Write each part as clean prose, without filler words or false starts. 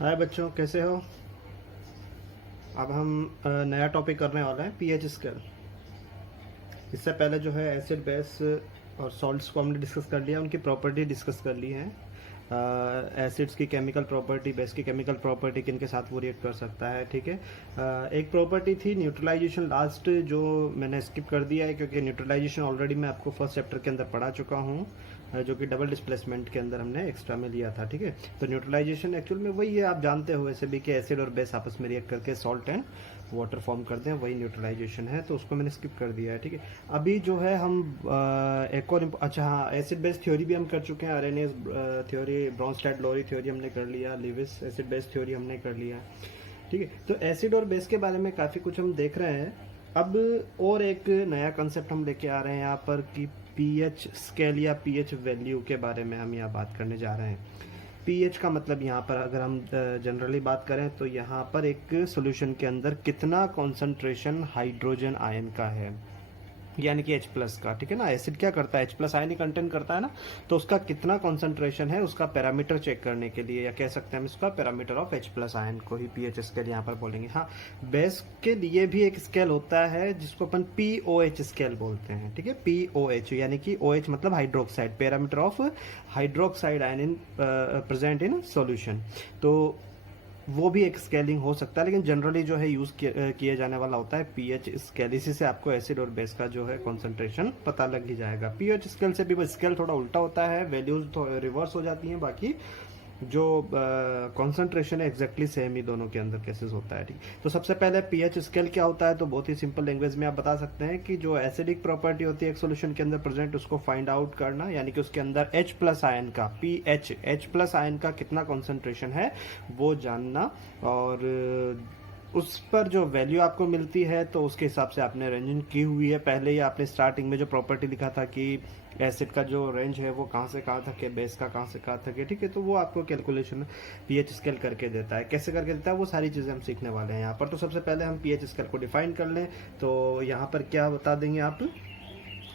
हाय बच्चों, कैसे हो। अब हम नया टॉपिक करने वाले हैं, पीएच स्केल। इससे पहले जो है एसिड बेस और सॉल्ट्स को हमने डिस्कस कर लिया, उनकी प्रॉपर्टी डिस्कस कर ली है। एसिड्स की केमिकल प्रॉपर्टी, बेस की केमिकल प्रॉपर्टी, किन के साथ वो रिएक्ट कर सकता है, ठीक है। एक प्रॉपर्टी थी न्यूट्रलाइजेशन लास्ट, जो मैंने स्किप कर दिया है क्योंकि न्यूट्रलाइजेशन ऑलरेडी मैं आपको फर्स्ट चैप्टर के अंदर पढ़ा चुका हूँ, जो कि डबल डिस्प्लेसमेंट के अंदर हमने एक्स्ट्रा में लिया था, ठीक है। तो न्यूट्रलाइजेशन एक्चुअल में वही है, आप जानते हो वैसे भी कि एसिड और बेस आपस में रिएक्ट करके सॉल्ट एंड वाटर फॉर्म करते हैं, वही न्यूट्रलाइजेशन है, तो उसको मैंने स्किप कर दिया है, ठीक है। अभी जो है हम एक और अच्छा हाँ, एसिड बेस थ्योरी भी हम कर चुके हैं, आरएनएस थ्योरी, ब्रॉन्स्टैड लोरी थ्योरी हमने कर लिया, लिविस एसिड बेस थ्योरी हमने कर लिया, ठीक है। तो एसिड और बेस के बारे में काफ़ी कुछ हम देख रहे हैं। अब और एक नया कंसेप्ट हम लेके आ रहे हैं यहाँ पर कि पीएच स्केल या पीएच वैल्यू के बारे में हम यहाँ बात करने जा रहे हैं। पीएच का मतलब यहाँ पर अगर हम जनरली बात करें तो यहाँ पर एक सॉल्यूशन के अंदर कितना कॉन्सेंट्रेशन हाइड्रोजन आयन का है, यानी कि H प्लस का, ठीक है ना। एसिड क्या करता है, H प्लस आयन ही कंटेंट करता है ना, तो उसका कितना कॉन्सेंट्रेशन है उसका पैरामीटर चेक करने के लिए, या कह सकते हैं हम इसका parameter of H plus ion को ही पीएच स्केल यहाँ पर बोलेंगे। हाँ, बेस के लिए भी एक स्केल होता है जिसको अपन POH स्केल बोलते हैं, ठीक है। POH यानी कि OH मतलब hydroxide, parameter of hydroxide ion in present in solution. तो वो भी एक स्केलिंग हो सकता है, लेकिन जनरली जो है यूज़ किया जाने वाला होता है पीएच स्केल। इसी से आपको एसिड और बेस का जो है कॉन्सेंट्रेशन पता लग ही जाएगा। पीएच स्केल से भी वो स्केल थोड़ा उल्टा होता है, वैल्यूज तो रिवर्स हो जाती हैं, बाकी जो कॉन्सेंट्रेशन है एग्जैक्टली सेम ही दोनों के अंदर केसेस होता है, ठीक। तो सबसे पहले पीएच स्केल क्या होता है, तो बहुत ही सिंपल लैंग्वेज में आप बता सकते हैं कि जो एसिडिक प्रॉपर्टी होती है एक सॉल्यूशन के अंदर प्रेजेंट, उसको फाइंड आउट करना, यानी कि उसके अंदर H प्लस आयन का, पीएच H प्लस आयन का कितना कॉन्सेंट्रेशन है वो जानना, और उस पर जो वैल्यू आपको मिलती है तो उसके हिसाब से आपने रेंजिंग की हुई है। पहले ही आपने स्टार्टिंग में जो प्रॉपर्टी लिखा था कि एसिड का जो रेंज है वो कहाँ से कहाँ तक है, बेस का कहाँ से कहाँ तक है, ठीक है। तो वो आपको कैलकुलेशन पीएच स्केल करके देता है। कैसे करके देता है वो सारी चीज़ें हम सीखने वाले हैं यहाँ पर। तो सबसे पहले हम पीएच स्केल को डिफाइन कर लें, तो यहाँ पर क्या बता देंगे आप,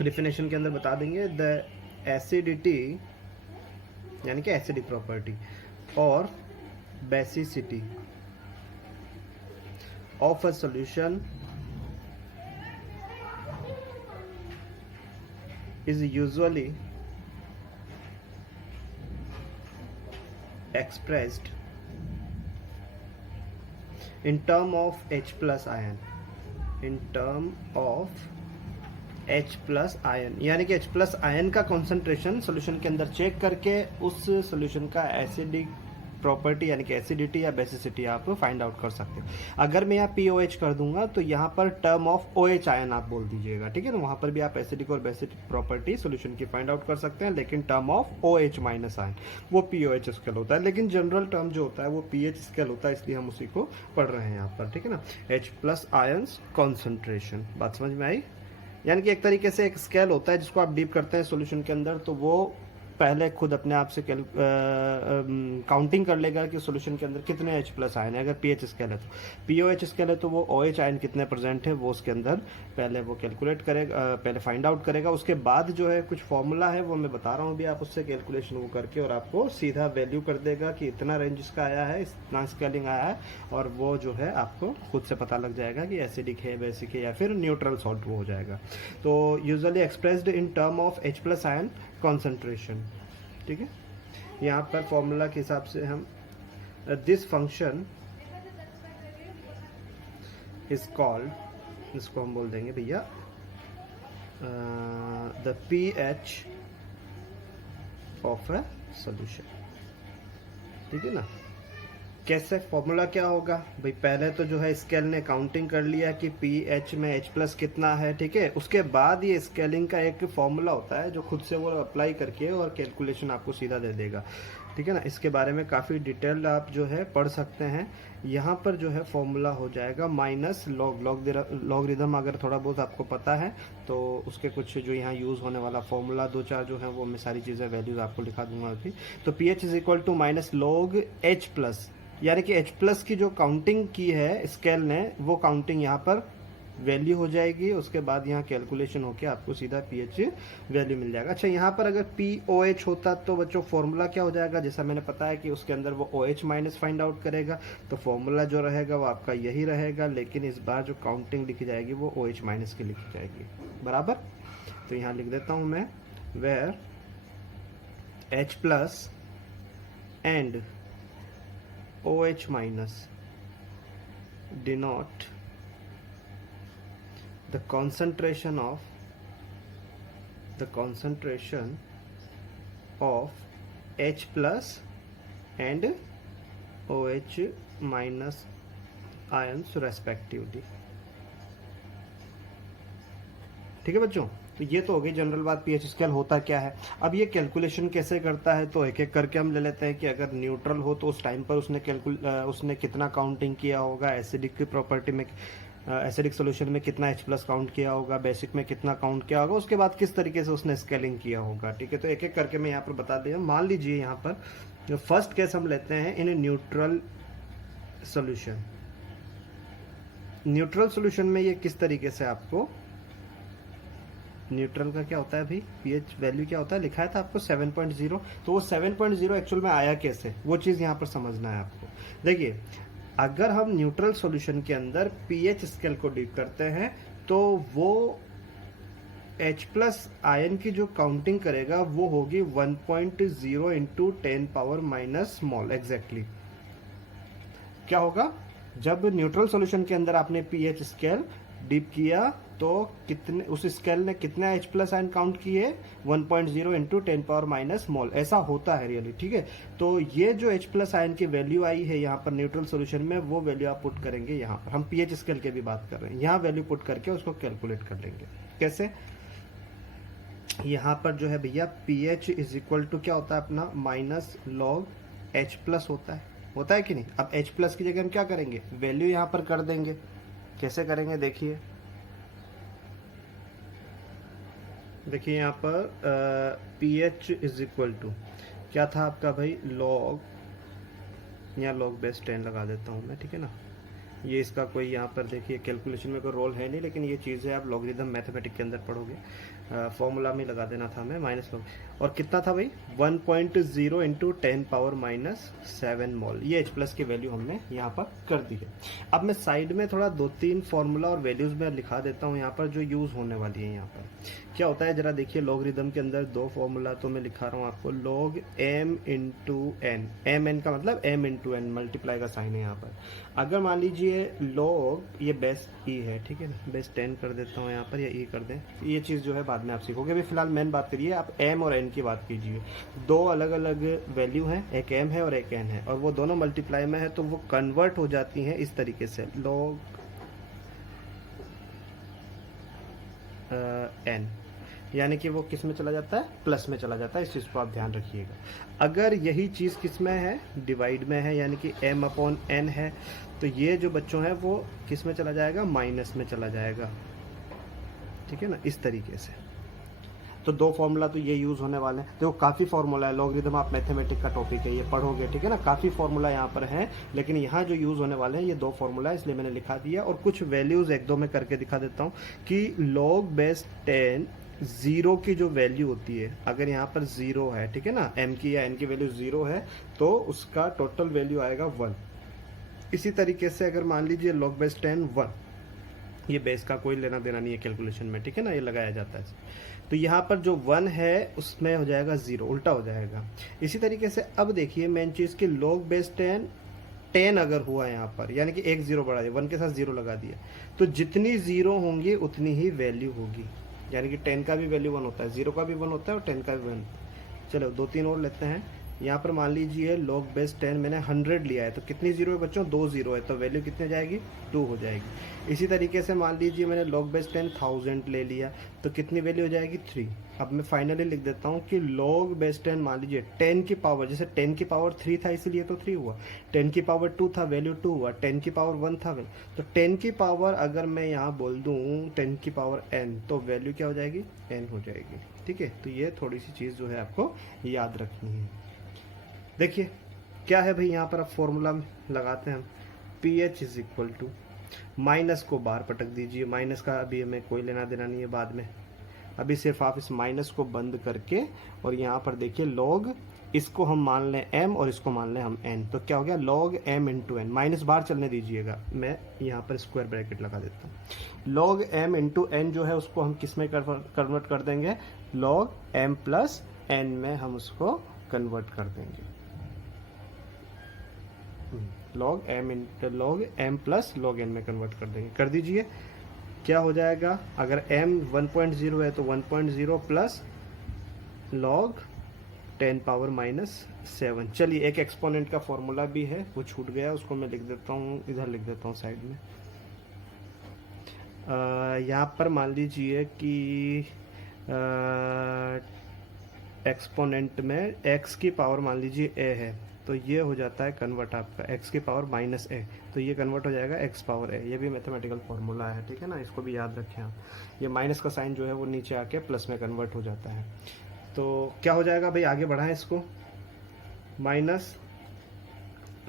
डिफिनेशन के अंदर बता देंगे द एसिडिटी यानी कि एसिडिक प्रॉपर्टी और basicity of a solution is usually expressed in term of H plus ion, in term of H plus ion, यानी कि H प्लस आयन का कॉन्सेंट्रेशन सोल्यूशन के अंदर चेक करके उस सोल्यूशन का एसिडिक प्रॉपर्टी यानी कि एसिडिटी या बेसिसिटी आप फाइंड आउट कर सकते हैं। अगर मैं यहाँ POH कर दूंगा तो यहाँ पर टर्म ऑफ OH आयन आप बोल दीजिएगा, ठीक है ना। वहाँ पर भी आप एसिडिक और बेसिक प्रॉपर्टी सोल्यूशन की फाइंड आउट कर सकते हैं, लेकिन term of OH minus ion वो POH स्केल होता है, लेकिन जनरल टर्म जो होता है वो पीएच स्केल होता है, इसलिए हम उसी को पढ़ रहे हैं यहाँ पर, ठीक है ना। H प्लस आयन्स कॉन्सेंट्रेशन, बात समझ में आई। यानी कि एक तरीके से एक स्केल होता है जिसको आप डीप करते हैं सॉल्यूशन के अंदर, तो वो पहले खुद अपने आप से काउंटिंग कर लेगा कि सॉल्यूशन के अंदर कितने H प्लस आयन है। अगर पीएच स्केल है तो, POH स्केल है तो वो OH आयन कितने प्रेजेंट है वो उसके अंदर पहले वो कैलकुलेट करेगा, पहले फाइंड आउट करेगा। उसके बाद जो है कुछ फॉर्मूला है वो मैं बता रहा हूँ अभी, आप उससे कैलकुलेशन वो करके और आपको सीधा वैल्यू कर देगा कि इतना रेंज इसका आया है, इतना स्केलिंग आया है, और वो जो है आपको खुद से पता लग जाएगा कि एसिडिक है, बेसिक है, या फिर न्यूट्रल सॉल्ट वो हो जाएगा। तो usually expressed in term of H plus ion concentration, ठीक है। यहाँ पर फॉर्मूला के हिसाब से हम दिस फंक्शन इज कॉल्ड, इसको हम बोल देंगे भैया the pH of a solution, ठीक है ना। कैसे फॉर्मूला क्या होगा भाई, पहले तो जो है स्केल ने काउंटिंग कर लिया कि पीएच में H प्लस कितना है, ठीक है। उसके बाद ये स्केलिंग का एक फॉर्मूला होता है जो खुद से वो अप्लाई करके और कैलकुलेशन आपको सीधा दे देगा, ठीक है ना। इसके बारे में काफ़ी डिटेल आप जो है पढ़ सकते हैं। यहाँ पर जो है फॉर्मूला हो जाएगा माइनस लॉगरिदम, अगर थोड़ा बहुत आपको पता है तो उसके कुछ जो यहाँ यूज़ होने वाला फॉर्मूला दो चार जो है वो मैं सारी चीज़ें वैल्यूज आपको लिखा दूंगा अभी। तो pH is equal to minus log H plus, यानी कि H प्लस की जो काउंटिंग की है स्केल ने वो काउंटिंग यहाँ पर वैल्यू हो जाएगी, उसके बाद यहाँ कैलकुलेशन होके आपको सीधा पीएच वैल्यू मिल जाएगा। अच्छा, यहाँ पर अगर POH होता तो बच्चों फॉर्मूला क्या हो जाएगा, जैसा मैंने पता है कि उसके अंदर वो OH माइनस फाइंड आउट करेगा, तो फॉर्मूला जो रहेगा वो आपका यही रहेगा, लेकिन इस बार जो काउंटिंग लिखी जाएगी वो OH माइनस की लिखी जाएगी, बराबर। तो यहाँ लिख देता हूँ मैं, where H plus and OH minus denote the concentration of H plus and OH minus ions respectively। ठीक है बच्चों, तो ये तो हो गई जनरल बात पीएच स्केल होता क्या है। अब ये कैलकुलेशन कैसे करता है तो एक एक करके हम ले लेते हैं कि अगर न्यूट्रल हो तो उस टाइम पर उसने कितना काउंटिंग किया होगा, एसिडिक की प्रॉपर्टी में एसिडिक सोल्यूशन में कितना H प्लस काउंट किया होगा, बेसिक में कितना काउंट किया होगा, उसके बाद किस तरीके से उसने स्केलिंग किया होगा। ठीक है, तो एक एक करके मैं यहाँ पर बता दिया। मान लीजिए यहाँ पर फर्स्ट केस हम लेते हैं in neutral solution. Neutral solution में ये किस तरीके से आपको न्यूट्रल का क्या होता है भाई, पीएच वैल्यू क्या होता है, लिखा था आपको 7.0। तो वो 7.0 एक्चुअल में आया कैसे, वो चीज़ यहाँ पर समझना है आपको। देखिए, अगर हम न्यूट्रल सॉल्यूशन के अंदर पीएच स्केल को डीप करते हैं तो वो H प्लस आयन की जो काउंटिंग करेगा वो होगी 1.0 into 10 power minus small. Exactly क्या होगा, जब न्यूट्रल सॉल्यूशन के अंदर आपने पीएच स्केल डीप किया तो कितने, उस स्केल ने कितने H प्लस आयन काउंट किए, 1.0 इंटू 10 पावर माइनस स्मॉल। ऐसा होता है रियली। ठीक है, तो ये जो H प्लस आयन की वैल्यू आई है यहाँ पर न्यूट्रल सॉल्यूशन में, वो वैल्यू आप पुट करेंगे यहाँ पर। हम पीएच स्केल की भी बात कर रहे हैं, यहाँ वैल्यू पुट करके उसको कैलकुलेट कर लेंगे। कैसे, यहाँ पर जो है भैया पीएच इज इक्वल टू क्या होता है अपना, माइनस लॉग H प्लस होता है कि नहीं। अब H प्लस की जगह हम क्या करेंगे, वैल्यू यहाँ पर कर देंगे। कैसे करेंगे, देखिए यहाँ पर pH इज इक्वल टू क्या था आपका भाई, लॉग, यहाँ लॉग बेस 10 लगा देता हूँ मैं। ठीक है ना, ये इसका कोई यहाँ पर देखिए कैलकुलेशन में कोई रोल है नहीं, लेकिन ये चीज़ है आप लॉगरिथम मैथमेटिक्स के अंदर पढ़ोगे, फॉर्मूला में लगा देना था मैं माइनस लॉग। और कितना था भाई, 1.0 इंटू 10 पावर माइनस 7 मोल। ये H प्लस की वैल्यू हमने यहाँ पर कर दी है। अब मैं साइड में थोड़ा 2-3 फॉर्मूला और वैल्यूज में लिखा देता हूँ यहाँ पर जो यूज़ होने वाली है। यहाँ पर क्या होता है जरा देखिए, लॉगरिथम के अंदर 2 फॉर्मूला तो मैं लिखा रहा हूँ आपको, log m into N, M N का मतलब m इंटू एन, मल्टीप्लाई का साइन है यहाँ पर। अगर मान लीजिए लॉग, ये बेस e है, ठीक है ना, बेस 10 कर देता हूँ यहाँ पर, या e कर दें, ये चीज़ जो है बाद में आप सीखोगे। अभी फिलहाल मेन बात करिए, आप m और n की बात कीजिए। 2 अलग अलग वैल्यू हैं, एक m है और एक n है, और वो दोनों मल्टीप्लाई में है तो वो कन्वर्ट हो जाती हैं इस तरीके से, लॉग n, यानी कि वो किस में चला जाता है, प्लस में चला जाता है। इस चीज़ को आप ध्यान रखिएगा। अगर यही चीज़ किस में है, डिवाइड में है, यानी कि m अपॉन n है, तो ये जो बच्चों है वो किस में चला जाएगा, माइनस में चला जाएगा। ठीक है ना, इस तरीके से। तो 2 फॉर्मूला तो ये यूज़ होने वाले हैं। देखो काफ़ी फॉर्मूला है, लॉगरिथम आप मैथमेटिक्स का टॉपिक है, ये पढ़ोगे। ठीक है ना, काफ़ी फॉर्मूला यहाँ पर हैं, लेकिन यहाँ जो यूज़ होने वाले हैं ये 2 फॉर्मूला है, इसलिए मैंने लिखा दिया। और कुछ वैल्यूज़ 1-2 में करके दिखा देता हूँ कि लॉग बेस 10 0 की जो वैल्यू होती है, अगर यहाँ पर 0 है, ठीक है ना, m की या n की वैल्यू 0 है तो उसका टोटल वैल्यू आएगा 1। इसी तरीके से अगर मान लीजिए लॉग बेस 10 1, ये बेस का कोई लेना देना नहीं है कैलकुलेशन में, ठीक है ना, ये लगाया जाता है। तो यहाँ पर जो 1 है उसमें हो जाएगा 0, उल्टा हो जाएगा। इसी तरीके से अब देखिए मेन चीज़ की लॉग बेस 10 अगर हुआ यहाँ पर, यानी कि एक 0 बढ़ा दिया, 1 के साथ 0 लगा दिया, तो जितनी 0 होंगी उतनी ही वैल्यू होगी। यानी कि 10 का भी वैल्यू 1 होता है, 0 का भी 1 होता है और 10 का भी 1। चलो 2-3 और लेते हैं। यहाँ पर मान लीजिए लॉग बेस 10 मैंने 100 लिया है, तो कितनी 0 है बच्चों, 2 0 है, तो वैल्यू कितनी हो जाएगी, 2 हो जाएगी। इसी तरीके से मान लीजिए मैंने लॉग बेस 10,000 ले लिया, तो कितनी वैल्यू हो जाएगी, 3। अब मैं फाइनली लिख देता हूँ कि लॉग बेस 10 मान लीजिए 10 की पावर, जैसे 10 की पावर 3 था इसलिए तो 3 हुआ, 10 की पावर 2 था वैल्यू 2 हुआ, 10 की पावर 1 था वैल्यू, तो 10 की पावर अगर मैं यहाँ बोल दूँ 10 की पावर n, तो वैल्यू क्या हो जाएगी, n हो जाएगी। ठीक है, तो ये थोड़ी सी चीज़ जो है आपको याद रखनी है। देखिए क्या है भाई, यहाँ पर अब फॉर्मूला लगाते हैं हम, pH is equal to, minus को बाहर पटक दीजिए, माइनस का अभी हमें कोई लेना देना नहीं है बाद में, अभी सिर्फ आप इस माइनस को बंद करके और यहाँ पर देखिए लॉग, इसको हम मान लें m और इसको मान लें हम n, तो क्या हो गया log m into N, minus बाहर चलने दीजिएगा, मैं यहाँ पर स्क्वायर ब्रैकेट लगा देता हूँ। log m इंटू एन जो है उसको हम किस में कन्वर्ट कर देंगे, log m प्लस n में हम उसको कन्वर्ट कर देंगे, log m plus log n में कन्वर्ट कर देंगे। कर दीजिए, क्या हो जाएगा, अगर m 1.0 है तो 1.0 प्लस log 10 पावर माइनस 7। चलिए एक एक्सपोनेंट का फॉर्मूला भी है, वो छूट गया, उसको मैं लिख देता हूँ, इधर लिख देता हूँ साइड में। यहाँ पर मान लीजिए कि एक्सपोनेंट में x की पावर मान लीजिए a है, तो ये हो जाता है कन्वर्ट आपका x की पावर माइनस a, तो ये कन्वर्ट हो जाएगा x पावर a। ये भी मैथमेटिकल फॉर्मूला है, ठीक है ना, इसको भी याद रखें आप। ये माइनस का साइन जो है वो नीचे आके प्लस में कन्वर्ट हो जाता है। तो क्या हो जाएगा भाई, आगे बढ़ाएं इसको, माइनस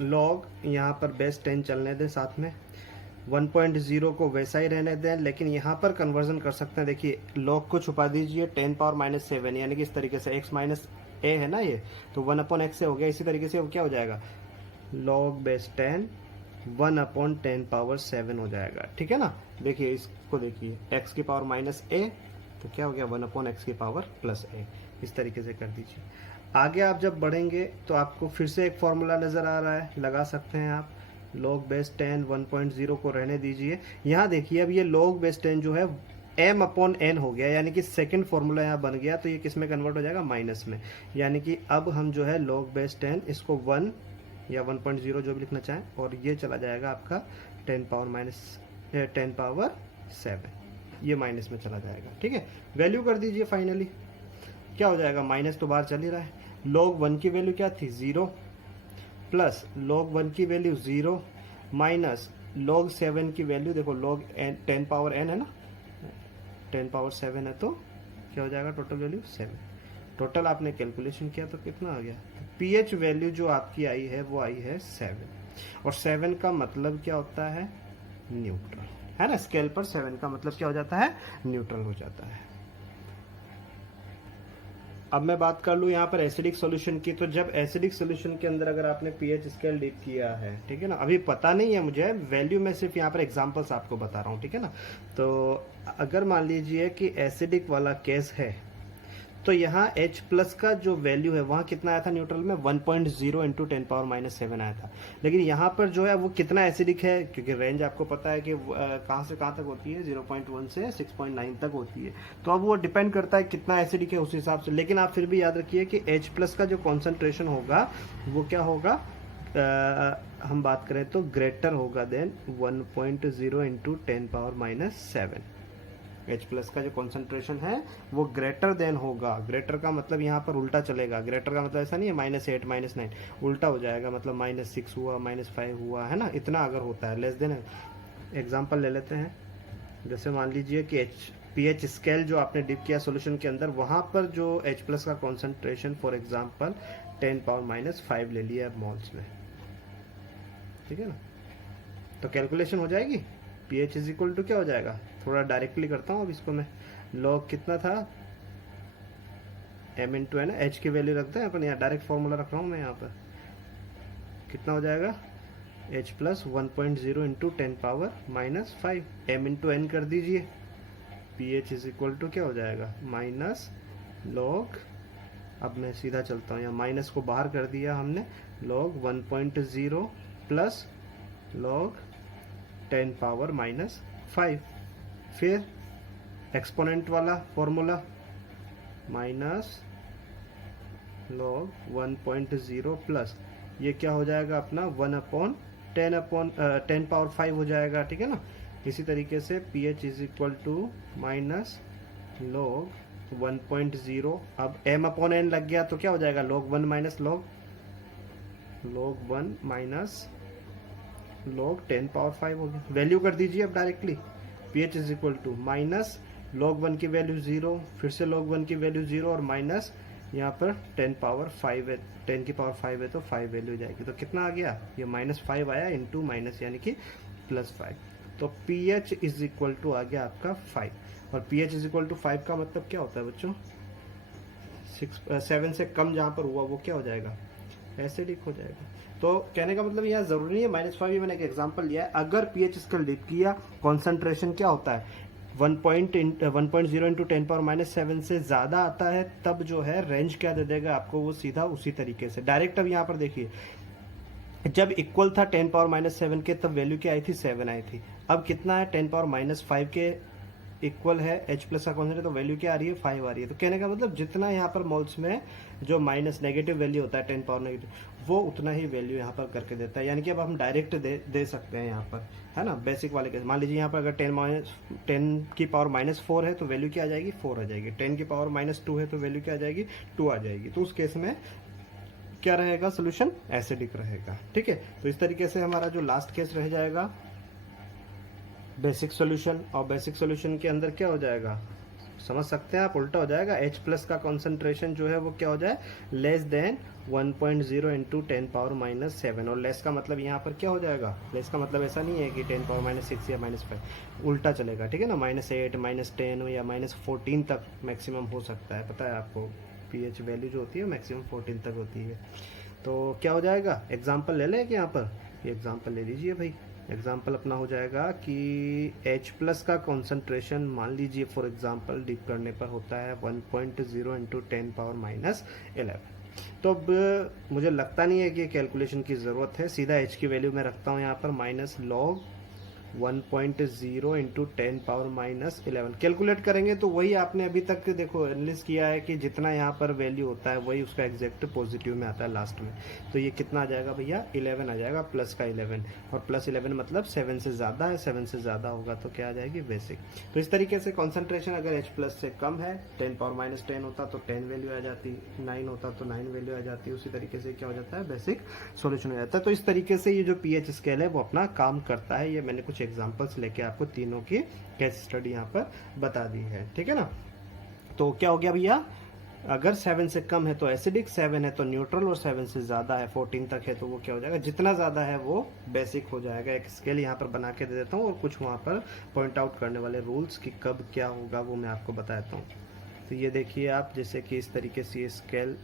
लॉग, यहाँ पर बेस 10 चलने दें, साथ में 1.0 को वैसा ही रहने दें, लेकिन यहाँ पर कन्वर्जन कर सकते हैं। देखिए लॉग को छुपा दीजिए, 10 पावर माइनस 7, यानी कि इस तरीके से x माइनस a है ना, ये तो 1/x से हो गया। इसी तरीके से वो क्या हो जाएगा, लॉग बेस 10 1/10 पावर 7 हो जाएगा, ठीक है ना। देखिए इसको देखिए, x की पावर माइनस a, तो क्या हो गया 1/x की पावर प्लस a। इस तरीके से कर दीजिए। आगे आप जब बढ़ेंगे तो आपको फिर से एक फॉर्मूला नज़र आ रहा है, लगा सकते हैं आप, log बेस 10 1.0 को रहने दीजिए। यहाँ देखिए अब ये log बेस 10 जो है m/n हो गया, यानी कि सेकंड फॉर्मूला यहाँ बन गया, तो ये किस में कन्वर्ट हो जाएगा, माइनस में। यानी कि अब हम जो है log बेस 10 इसको 1 या 1.0 जो भी लिखना चाहें, और ये चला जाएगा आपका 10 पावर 7, ये माइनस में चला जाएगा, ठीक है। वैल्यू कर दीजिए, फाइनली क्या हो जाएगा, माइनस तो बाहर चल ही रहा है। log 1 की वैल्यू क्या थी, 0, प्लस log 1 की वैल्यू 0 माइनस log 7 की वैल्यू, देखो log 10 पावर n है ना, 10 पावर 7 है, तो क्या हो जाएगा टोटल वैल्यू 7। टोटल आपने कैलकुलेशन किया तो कितना आ गया, pH वैल्यू जो आपकी आई है वो आई है 7, और 7 का मतलब क्या होता है, न्यूट्रल, है ना। स्केल पर 7 का मतलब क्या हो जाता है, न्यूट्रल हो जाता है। अब मैं बात कर लूँ यहाँ पर एसिडिक सॉल्यूशन की, तो जब एसिडिक सॉल्यूशन के अंदर अगर आपने pH स्केल डिप किया है, ठीक है ना, अभी पता नहीं है मुझे वैल्यू, मैं सिर्फ यहाँ पर एग्जांपल्स आपको बता रहा हूँ, ठीक है ना। तो अगर मान लीजिए कि एसिडिक वाला केस है, तो यहाँ H प्लस का जो वैल्यू है वहाँ कितना आया था न्यूट्रल में, 1.0 इंटू 10 पावर माइनस 7 आया था। लेकिन यहाँ पर जो है वो कितना एसिडिक है, क्योंकि रेंज आपको पता है कि कहाँ से कहाँ तक होती है, 0.1 से 6.9 तक होती है। तो अब वो डिपेंड करता है कितना एसिडिक है उस हिसाब से। लेकिन आप फिर भी याद रखिए कि H प्लस का जो कॉन्सेंट्रेशन होगा वो क्या होगा, हम बात करें तो ग्रेटर होगा then 1.0 into 10 power minus 7। H plus का जो कॉन्सेंट्रेशन है वो ग्रेटर देन होगा। ग्रेटर का मतलब यहाँ पर उल्टा चलेगा, ग्रेटर का मतलब ऐसा नहीं है -8 -9, उल्टा हो जाएगा, मतलब -6 हुआ, -5 हुआ, है ना। इतना अगर होता है लेस देन, एग्जांपल ले लेते हैं, जैसे मान लीजिए कि pH स्केल जो आपने डिप किया सॉल्यूशन के अंदर, वहाँ पर जो H प्लस का कॉन्सेंट्रेशन फॉर एग्जांपल 10 पावर -5 ले लिया मोल्स में, ठीक है ना। तो कैलकुलेशन हो जाएगी, pH इज इक्वल टू क्या हो जाएगा, थोड़ा डायरेक्टली करता हूँ अब इसको मैं, log कितना था m इंटू है ना, h की वैल्यू रखते हैं अपन, यहाँ डायरेक्ट फॉर्मूला रख रहा हूँ मैं, यहाँ पर कितना हो जाएगा, h plus 1.0 into 10 power -5, m into n कर दीजिए, pH इज इक्वल टू क्या हो जाएगा, माइनस log, अब मैं सीधा चलता हूँ, यहाँ माइनस को बाहर कर दिया हमने, log 1.0 प्लस log 10 पावर -5, फिर एक्सपोनेंट वाला फॉर्मूला माइनस log 1.0 प्लस ये क्या हो जाएगा अपना 1/10 पावर 5 हो जाएगा, ठीक है ना। इसी तरीके से pH is equal to minus log 1.0, अब m/n लग गया तो क्या हो जाएगा, log 1 minus log 1 minus log 10 power 5 हो गया। वैल्यू कर दीजिए अब directly, pH is equal to minus log 1 की वैल्यू 0, फिर से log 1 की वैल्यू 0, और माइनस यहाँ पर 10 पावर 5 है, 10 की पावर 5 है तो 5 वैल्यू जाएगी। तो कितना आ गया, ये -5 आया इंटू माइनस यानी कि +5। तो pH इज इक्वल टू आ गया आपका 5, और pH इज इक्वल टू 5 का मतलब क्या होता है बच्चों, 7 से कम जहाँ पर हुआ वो क्या हो जाएगा, एसिडिक हो जाएगा। तो कहने का मतलब यहाँ जरूरी नहीं है -5, ये मैंने एक एग्जांपल लिया है। अगर pH स्केल डिप किया, कॉन्सेंट्रेशन क्या होता है 1.0 इंटू 10⁻⁷ से ज़्यादा आता है, तब जो है रेंज क्या दे देगा आपको, वो सीधा उसी तरीके से डायरेक्ट। अब यहाँ पर देखिए, जब इक्वल था 10⁻⁷ के तब वैल्यू क्या आई थी, 7 आई थी। अब कितना है, 10⁻⁵ के इक्वल है H प्लस का कॉन्सेंट्रेशन, तो वैल्यू क्या आ रही है, 5 आ रही है। तो कहने का मतलब जितना यहाँ पर मोल्स में जो माइनस नेगेटिव वैल्यू होता है 10 पावर नेगेटिव, वो उतना ही वैल्यू यहाँ पर करके देता है। यानी कि अब हम डायरेक्ट दे सकते हैं यहाँ पर, है ना, बेसिक वाले केस। मान लीजिए यहाँ पर अगर 10 की पावर -4 है तो वैल्यू क्या आ जाएगी, 4 आ जाएगी। 10 की पावर -2 है तो वैल्यू क्या आ जाएगी, 2 आ जाएगी। तो उस केस में क्या रहेगा, सोल्यूशन एसिडिक रहेगा। ठीक है, तो इस तरीके से हमारा जो लास्ट केस रह जाएगा बेसिक सॉल्यूशन, और बेसिक सॉल्यूशन के अंदर क्या हो जाएगा, समझ सकते हैं आप, उल्टा हो जाएगा। H प्लस का कॉन्सेंट्रेशन जो है वो क्या हो जाए, लेस देन 1.0 इंटू 10⁻⁷, और लेस का मतलब यहाँ पर क्या हो जाएगा, लेस का मतलब ऐसा नहीं है कि 10⁻�6 या -5, उल्टा चलेगा। ठीक है ना, -8 -10 या -14 तक मैक्सिमम हो सकता है, पता है आपको pH वैल्यू जो होती है मैक्सिमम 14 तक होती है। तो क्या हो जाएगा, एग्जाम्पल ले लें कि यहाँ पर, ये एग्जाम्पल ले लीजिए भाई। एग्जाम्पल अपना हो जाएगा कि H प्लस का कॉन्सेंट्रेशन मान लीजिए फॉर एग्जाम्पल डिप करने पर होता है 1.0 इंटू 10⁻11। तो अब मुझे लगता नहीं है कि कैलकुलेशन की ज़रूरत है, सीधा H की वैल्यू मैं रखता हूँ यहाँ पर -log 1.0 इंटू 10⁻11 कैलकुलेट करेंगे तो वही आपने अभी तक देखो एनालिस किया है कि जितना यहाँ पर वैल्यू होता है वही उसका एग्जैक्ट पॉजिटिव में आता है लास्ट में। तो ये कितना आ जाएगा भैया, 11 आ जाएगा, प्लस का 11, और प्लस 11 मतलब 7 से ज़्यादा है, 7 से ज़्यादा होगा तो क्या आ जाएगी, बेसिक। तो इस तरीके से कॉन्सेंट्रेशन अगर H प्लस से कम है, 10⁻10 होता तो 10 वैल्यू आ जाती, 9 होता तो 9 वैल्यू आ जाती, उसी तरीके से क्या हो जाता है, बेसिक सॉल्यूशन हो जाता है। तो इस तरीके से ये जो pH स्केल है वो अपना काम करता है। ये मैंने कुछ एग्जांपल्स लेके आपको तीनों की केस स्टडी यहाँ पर बता दी है। ठीक है ना, तो क्या हो गया भैया, अगर 7 से कम है तो एसिडिक, 7 है तो न्यूट्रल, और 7 से ज़्यादा है 14 तक है तो वो क्या हो जाएगा, जितना ज़्यादा है वो बेसिक हो जाएगा। एक स्केल यहाँ पर बना के दे देता हूँ और कुछ वहाँ पर पॉइंट आउट करने वाले रूल्स कि कब क्या होगा वो मैं आपको बताता हूँ। तो ये देखिए आप, जैसे कि इस तरीके से ये स्केल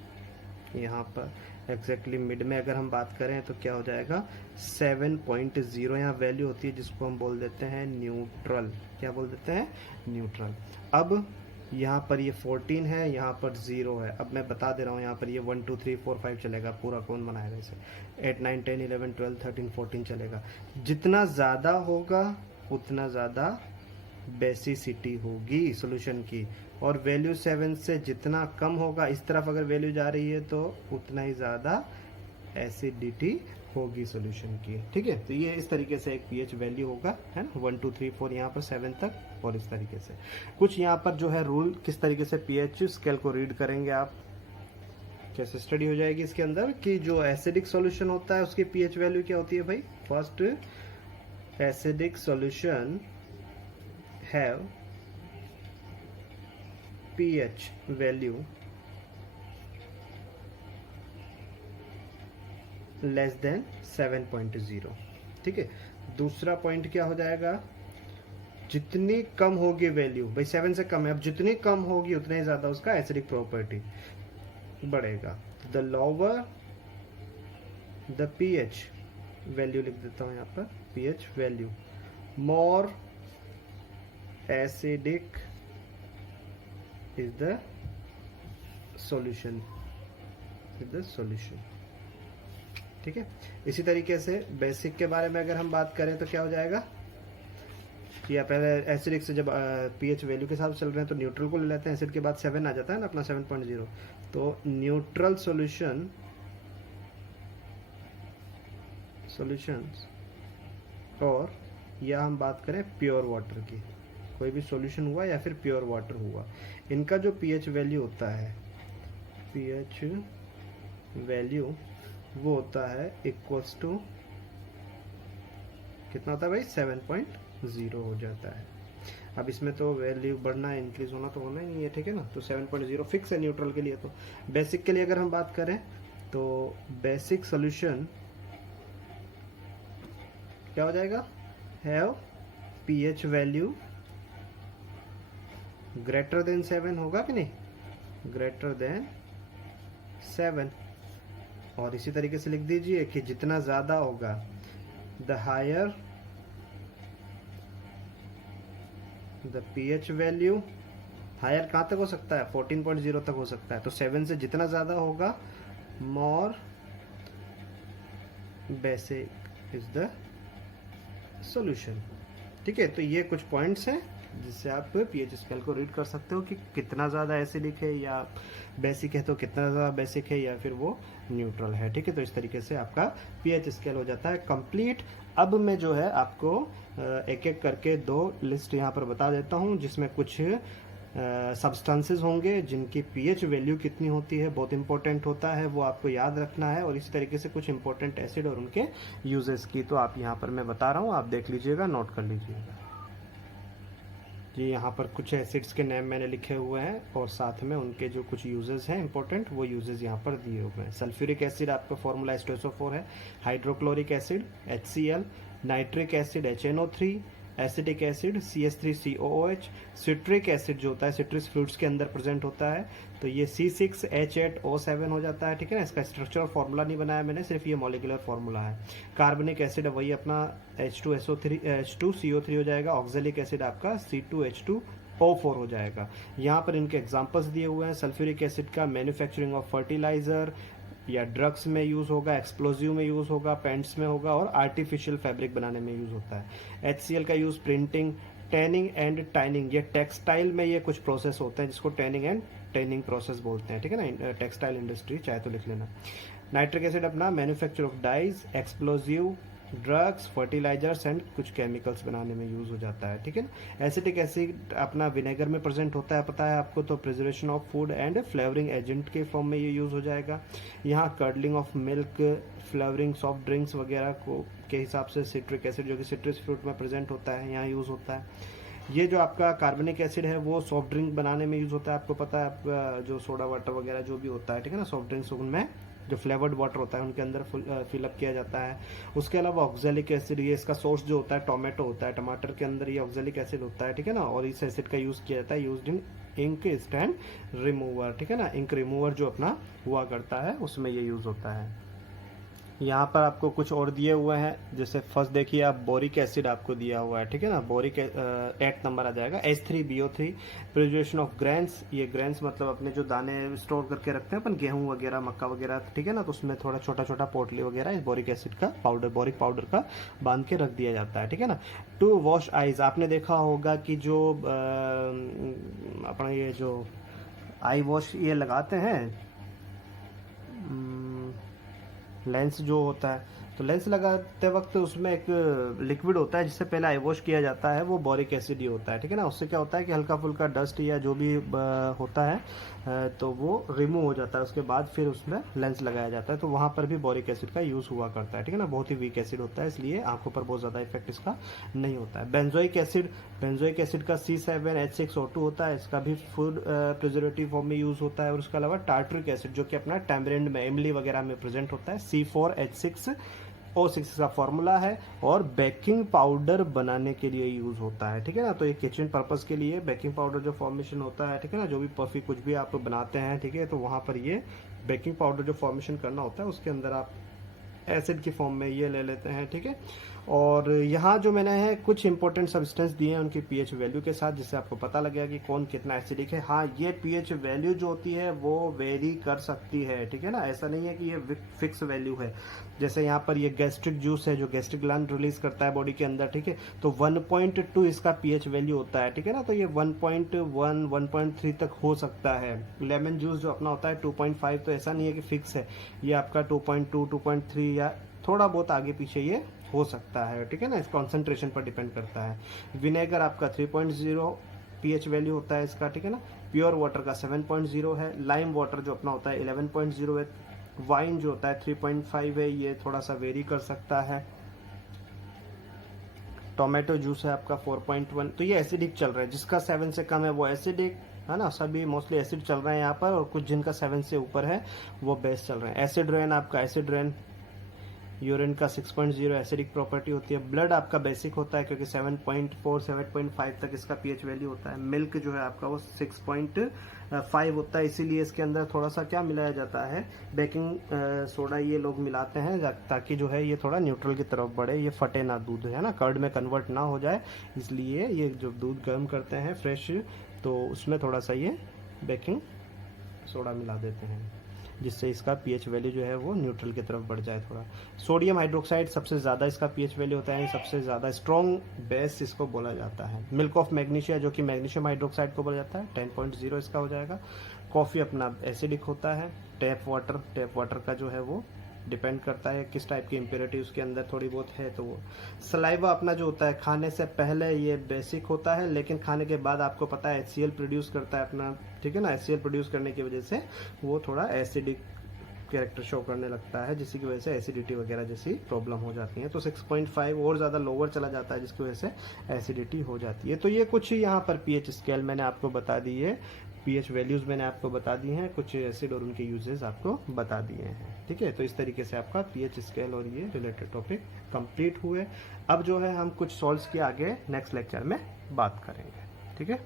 यहाँ पर एग्जैक्टली मिड में अगर हम बात करें तो क्या हो जाएगा, 7.0 यहाँ वैल्यू होती है जिसको हम बोल देते हैं न्यूट्रल। क्या बोल देते हैं, न्यूट्रल। अब यहाँ पर ये 14 है, यहाँ पर 0 है। अब मैं बता दे रहा हूँ यहाँ पर ये 1 2 3 4 5 चलेगा, पूरा कौन बनाएगा इसे, 8 9 10 11 12 13 14 चलेगा। जितना ज़्यादा होगा उतना ज़्यादा बेसिसिटी होगी सॉल्यूशन की, और वैल्यू 7 से जितना कम होगा, इस तरफ अगर वैल्यू जा रही है तो उतना ही ज़्यादा एसिडिटी होगी सॉल्यूशन की। ठीक है, तो ये इस तरीके से एक pH वैल्यू होगा, है ना, 1 2 3 4 यहाँ पर 7 तक, और इस तरीके से कुछ यहाँ पर जो है रूल, किस तरीके से pH स्केल को रीड करेंगे आप, कैसे स्टडी हो जाएगी इसके अंदर कि जो एसिडिक सॉल्यूशन होता है उसकी pH वैल्यू क्या होती है भाई। First, acidic solution have pH value less than 7.0। ठीक है, दूसरा पॉइंट क्या हो जाएगा, जितनी कम होगी वैल्यू, भाई 7 से कम है, अब जितनी कम होगी उतना ही ज्यादा उसका एसिडिक प्रॉपर्टी बढ़ेगा। The lower the pH value, लिख देता हूं यहाँ पर pH value, more acidic is the solution, ठीक है। इसी तरीके से बेसिक के बारे में अगर हम बात करें तो क्या हो जाएगा, या पहले एसिडिक से जब pH वैल्यू के साथ चल रहे हैं तो न्यूट्रल को ले लेते हैं, एसिड के बाद 7 आ जाता है ना अपना 7.0, तो न्यूट्रल सॉल्यूशंस, और या हम बात करें प्योर वाटर की, कोई भी सॉल्यूशन हुआ या फिर प्योर वाटर हुआ, इनका जो pH वैल्यू होता है, pH वैल्यू वो होता है इक्वल्स टू कितना होता है भाई, 7.0 हो जाता है। अब इसमें तो वैल्यू बढ़ना है, इंक्रीज होना तो होना ही नहीं है, ठीक है ना। तो 7.0 फिक्स है न्यूट्रल के लिए। तो बेसिक के लिए अगर हम बात करें तो बेसिक सॉल्यूशन क्या हो जाएगा, have pH value greater than 7 होगा कि नहीं, ग्रेटर देन 7। और इसी तरीके से लिख दीजिए कि जितना ज्यादा होगा, the higher the pH value, higher कहाँ तक हो सकता है, 14.0 तक हो सकता है, तो 7 से जितना ज्यादा होगा मोर बेसिक इज द सॉल्यूशन। ठीक है, तो ये कुछ पॉइंट्स हैं जिससे आप पीएच स्केल को रीड कर सकते हो कि कितना ज़्यादा एसिडिक है या बेसिक है, तो कितना ज़्यादा बेसिक है या फिर वो न्यूट्रल है। ठीक है, तो इस तरीके से आपका पीएच स्केल हो जाता है कंप्लीट। अब मैं जो है आपको एक एक करके 2 लिस्ट यहाँ पर बता देता हूँ जिसमें कुछ सब्सटेंसेस होंगे जिनकी पीएच वैल्यू कितनी होती है, बहुत इंपॉर्टेंट होता है, वो आपको याद रखना है। और इसी तरीके से कुछ इंपॉर्टेंट एसिड और उनके यूजेस की तो आप यहाँ पर मैं बता रहा हूँ, आप देख लीजिएगा, नोट कर लीजिएगा। जी, यहाँ पर कुछ एसिड्स के नेम मैंने लिखे हुए हैं और साथ में उनके जो कुछ यूजेस हैं इंपॉर्टेंट, वो यूजेस यहाँ पर दिए हुए हैं। सल्फ्यूरिक एसिड आपका फॉर्मूला H2SO4 है, hydrochloric acid HCl, nitric acid HNO3, acidic acid CH3COOH, citric acid जो होता है सिट्रस फ्रूट्स के अंदर प्रेजेंट होता है तो ये C6H8O7 हो जाता है। ठीक है ना, इसका स्ट्रक्चरल फार्मूला नहीं बनाया मैंने, सिर्फ ये मॉलिक्यूलर फार्मूला है। कार्बनिक एसिड वही अपना H2CO3 हो जाएगा। ऑक्जेलिक एसिड आपका C2H2O4 हो जाएगा। यहाँ पर इनके एग्जांपल्स दिए हुए हैं। सल्फ्यूरिक एसिड का मैन्युफैक्चरिंग ऑफ फर्टिलाइजर या ड्रग्स में यूज होगा, एक्सप्लोजिव में यूज होगा, पेंट्स में होगा और आर्टिफिशियल फैब्रिक बनाने में यूज होता है। HCl का यूज प्रिंटिंग, टैनिंग एंड टाइनिंग, ये टेक्सटाइल में ये कुछ प्रोसेस होते हैं जिसको टैनिंग एंड टाइनिंग प्रोसेस बोलते हैं। ठीक है ना, टेक्सटाइल इंडस्ट्री चाहे तो लिख लेना। नाइट्रिक एसिड अपना manufacture of dyes, explosive, drugs, fertilizers and कुछ केमिकल्स बनाने में यूज हो जाता है। ठीक है ना। एसिटिक एसिड अपना विनेगर में प्रेजेंट होता है, पता है आपको, तो preservation of food and flavouring agent के फॉर्म में ये यूज हो जाएगा। यहाँ curdling of milk, flavouring soft drinks वगैरह को के हिसाब से सिट्रिक एसिड जो कि सिट्रस फ्रूट में प्रेजेंट होता है यहाँ यूज होता है। ये जो आपका कार्बनिक एसिड है वो सॉफ्ट ड्रिंक बनाने में यूज होता है, आपको पता है, आपका जो सोडा वाटर वगैरह जो भी होता है, ठीक है ना, सॉफ्ट ड्रिंक्स उनमें जो फ्लेवर्ड वाटर होता है उनके अंदर फिलअप किया जाता है। उसके अलावा ऑक्जेलिक एसिड, ये इसका सोर्स जो होता है टोमेटो होता है, टमाटर के अंदर ये ऑक्जेलिक एसिड होता है। ठीक है ना, और इस एसिड का यूज किया जाता है used in ink stand remover. ठीक है ना, इंक रिमूवर जो अपना हुआ करता है उसमें ये यूज होता है। यहाँ पर आपको कुछ और दिए हुए हैं, जैसे फर्स्ट देखिए आप, बोरिक एसिड आपको दिया हुआ है। ठीक है ना, बोरिक 8 नंबर आ जाएगा। H3BO3, प्रिजर्वेशन ऑफ ग्रेन्स, ये ग्रेन्स मतलब अपने जो दाने स्टोर करके रखते हैं अपन, गेहूं वगैरह, मक्का वगैरह, ठीक है ना, तो उसमें थोड़ा छोटा छोटा पोटली वगैरह इस बोरिक एसिड का पाउडर, बोरिक पाउडर का बांध के रख दिया जाता है। ठीक है ना। टू वॉश आईज, आपने देखा होगा कि जो अपना ये जो आई वॉश ये लगाते हैं, लेंस जो होता है, तो लेंस लगाते वक्त उसमें एक लिक्विड होता है जिससे पहले आई वॉश किया जाता है, वो बोरिक एसिड ही होता है। ठीक है ना, उससे क्या होता है कि हल्का फुल्का डस्ट या जो भी होता है तो वो रिमूव हो जाता है, उसके बाद फिर उसमें लेंस लगाया जाता है, तो वहाँ पर भी बोरिक एसिड का यूज हुआ करता है। ठीक है ना, बहुत ही वीक एसिड होता है, इसलिए आंखों पर बहुत ज़्यादा इफेक्ट इसका नहीं होता है। बेंजोइक एसिड का C7H6O2 होता है, इसका भी फूड प्रिजर्वेटिव फॉर्म में यूज होता है। और उसके अलावा टार्टरिक एसिड जो कि अपना टैमरिंड में, इमली वगैरह में प्रेजेंट होता है, C4H6O6 का फॉर्मूला है और बेकिंग पाउडर बनाने के लिए यूज होता है। ठीक है ना, तो ये किचन पर्पस के लिए बेकिंग पाउडर जो फॉर्मेशन होता है, ठीक है ना, जो भी परफी कुछ भी आप बनाते हैं, ठीक है, तो वहां पर ये बेकिंग पाउडर जो फॉर्मेशन करना होता है उसके अंदर आप एसिड की फॉर्म में ये ले लेते हैं। ठीक है, और यहाँ जो मैंने है कुछ इंपॉर्टेंट सब्सटेंस दिए हैं उनकी पीएच वैल्यू के साथ, जिससे आपको पता लगेगा कि कौन कितना एसिडिक है। हाँ, ये पीएच वैल्यू जो होती है वो वेरी कर सकती है। ठीक है ना, ऐसा नहीं है कि ये फिक्स वैल्यू है। जैसे यहाँ पर ये गैस्ट्रिक जूस है जो गैस्ट्रिक ग्लैंड रिलीज करता है बॉडी के अंदर, ठीक है, तो 1.2 इसका पीएच वैल्यू होता है। ठीक है ना, तो ये 1.1 1.3 तक हो सकता है। लेमन जूस जो अपना होता है 2.5, तो ऐसा नहीं है कि फिक्स है, ये आपका 2.2 2.3 या थोड़ा बहुत आगे पीछे ये हो सकता है। ठीक है ना, इस कॉन्सेंट्रेशन पर डिपेंड करता है। विनेगर आपका 3.0 पीएच वैल्यू होता है इसका। ठीक है ना, प्योर वाटर का 7.0 है। लाइम वाटर जो अपना होता है 11.0 है। वाइन जो होता है 3.5 है, ये थोड़ा सा वेरी कर सकता है। टोमेटो जूस है आपका 4.1, तो ये एसिडिक चल रहा है, जिसका 7 से कम है वो एसिडिक है ना, सभी मोस्टली एसिड चल रहे हैं यहाँ पर, और कुछ जिनका 7 से ऊपर है वो बेस चल रहे हैं। एसिड रेन आपका, एसिड रेन यूरिन का 6.0 एसिडिक प्रॉपर्टी होती है। ब्लड आपका बेसिक होता है क्योंकि 7.4 7.5 तक इसका पीएच वैल्यू होता है। मिल्क जो है आपका वो 6.5 होता है, इसीलिए इसके अंदर थोड़ा सा क्या मिलाया जाता है, बेकिंग सोडा ये लोग मिलाते हैं ताकि जो है ये थोड़ा न्यूट्रल की तरफ बढ़े, ये फटे ना दूध, है ना, कर्ड में कन्वर्ट ना हो जाए। इसलिए ये जो दूध गर्म करते हैं फ्रेश, तो उसमें थोड़ा सा ये बेकिंग सोडा मिला देते हैं, जिससे इसका पीएच वैल्यू जो है वो न्यूट्रल की तरफ बढ़ जाए थोड़ा। सोडियम हाइड्रोक्साइड सबसे ज़्यादा इसका पीएच वैल्यू होता है, सबसे ज़्यादा स्ट्रॉन्ग बेस इसको बोला जाता है। मिल्क ऑफ मैग्नीशिया जो कि मैग्नीशियम हाइड्रोक्साइड को बोला जाता है, 10.0 इसका हो जाएगा। कॉफ़ी अपना एसिडिक होता है। टैप वाटर का जो है वो डिपेंड करता है किस टाइप की इम्प्योरिटी उसके अंदर थोड़ी बहुत है, तो वो। सलाइवा अपना जो होता है खाने से पहले ये बेसिक होता है, लेकिन खाने के बाद आपको पता है HCl प्रोड्यूस करता है अपना, ठीक है ना। HCl प्रोड्यूस करने की वजह से वो थोड़ा एसिडिक कैरेक्टर शो करने लगता है, जिसकी वजह से एसिडिटी वगैरह जैसी प्रॉब्लम हो जाती है। तो 6.5 और ज़्यादा लोअर चला जाता है, जिसकी वजह से एसिडिटी हो जाती है। तो ये कुछ यहाँ पर पीएच स्केल मैंने आपको बता दी है, पीएच वैल्यूज़ मैंने आपको बता दी हैं, कुछ एसिड और उनके यूजेस आपको बता दिए हैं, ठीक है। तो इस तरीके से आपका पीएच स्केल और ये रिलेटेड टॉपिक कंप्लीट हुए। अब जो है हम कुछ सॉल्व्स के आगे नेक्स्ट लेक्चर में बात करेंगे, ठीक है।